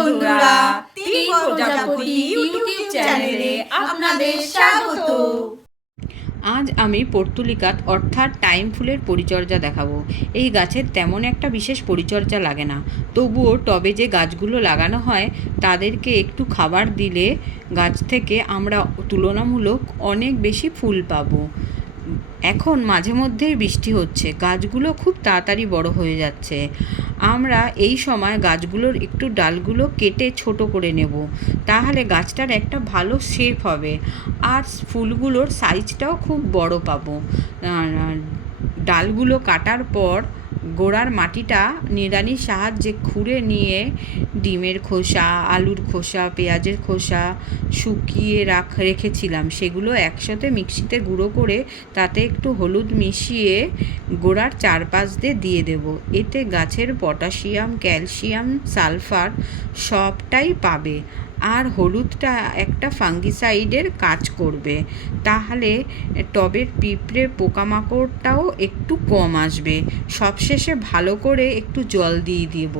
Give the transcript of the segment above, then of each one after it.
বন্ধুরা, তিন প্রজাপতি ইউটিউব চ্যানেলে আপনাদের স্বাগত। আজ আমি পর্তুলিকাত অর্থাৎ টাইম ফুলের পরিচর্যা দেখাবো। এই গাছের তেমন একটা বিশেষ পরিচর্যা লাগে না, তবুও টবে যে গাছগুলো লাগানো হয় তাদেরকে একটু খাবার দিলে গাছ থেকে আমরা তুলনামূলক অনেক বেশি ফুল পাবো। এখন মাঝে মধ্যেই বৃষ্টি হচ্ছে, গাছগুলো খুব তাড়াতাড়ি বড় হয়ে যাচ্ছে। আমরা এই সময় গাছগুলোর একটু ডালগুলো কেটে ছোট করে নেব, তাহলে গাছটার একটা ভালো শেপ হবে আর ফুলগুলোর সাইজটাও খুব বড় পাবো। ডালগুলো কাটার পর গোড়ার মাটিটা নিড়ানির সাহায্যে খুঁড়ে নিয়ে ডিমের খোসা, আলুর খোসা, পেঁয়াজের খোসা শুকিয়ে রেখেছিলাম, সেগুলো একসাথে মিক্সিতে গুঁড়ো করে তাতে একটু হলুদ মিশিয়ে গোড়ার চারপাশ দিয়ে দেব। এতে গাছের পটাশিয়াম, ক্যালসিয়াম, সালফার সবটাই পাবে। আর হলুদটা একটা ফাঙ্গিসাইডের কাজ করবে, তাহলে টবের পিঁপড়ে পোকামাকড়টাও একটু কম আসবে। সবশেষে ভালো করে একটু জল দিয়ে দেব।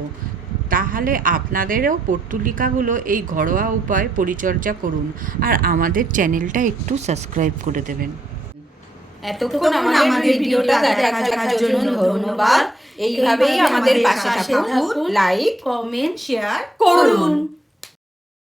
তাহলে আপনাদেরও পর্তুলিকাগুলো এই ঘরোয়া উপায়ে পরিচর্যা করুন, আর আমাদের চ্যানেলটা একটু সাবস্ক্রাইব করে দেবেন। এতক্ষণ আমাদের ভিডিওটা দেখার জন্য ধন্যবাদ। এইভাবেই আমাদের পাশে থাকুন, লাইক, কমেন্ট, শেয়ার করুন।